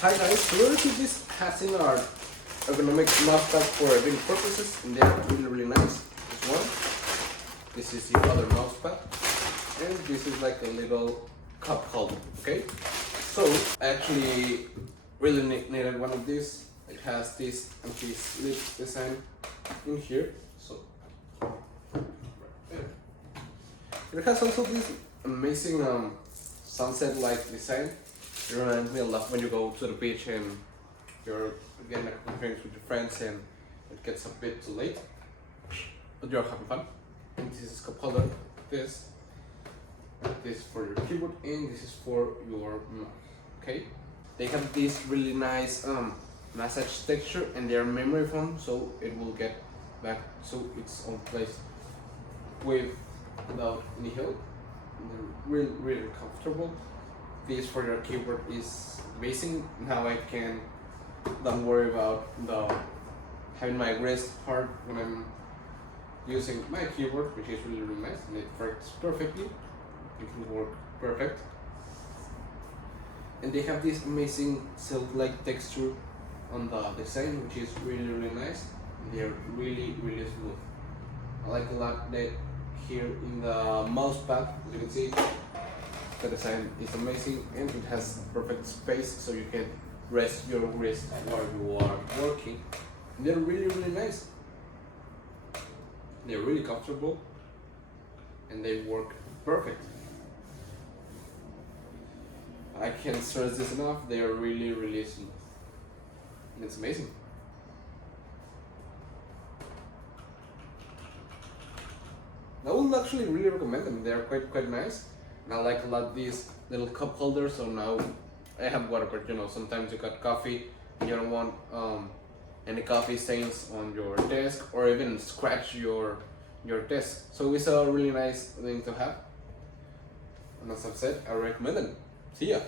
Hi guys, so we're using this Hasinart Ergonomic Mouse Pad for reading purposes, and they're really nice. This one, this is the other mouse pad, and this is like a little cup holder. Okay, so I actually really needed one of these. It has this anti-slip design in here, so right there. It has also this amazing sunset light design. It reminds me a lot when you go to the beach and you're getting a couple drinks with your friends and it gets a bit too late, but you're having fun. And this is cup holder. This is for your keyboard and this is for your mouse. Okay, they have this really nice massage texture and they are memory foam, so it will get back to its own place without any help. They're really comfortable. This for your keyboard is amazing. Now I can don't worry about having my wrist hard when I'm using my keyboard, which is really nice, and it works perfectly. It can work perfect. And they have this amazing silk-like texture on the design, which is really nice. And they are really smooth. I like a lot that here in the mouse pad, as you can see, the design is amazing and it has perfect space so you can rest your wrist while you are working. And they're really nice. They're really comfortable and they work perfect. I can't stress this enough, they are really smooth. And it's amazing. I would actually really recommend them. They are quite nice. And I like a lot these little cup holders, so now I have water, but you know, sometimes you got coffee and you don't want any coffee stains on your desk or even scratch your desk. So it's a really nice thing to have. And as I've said, I recommend them. See ya!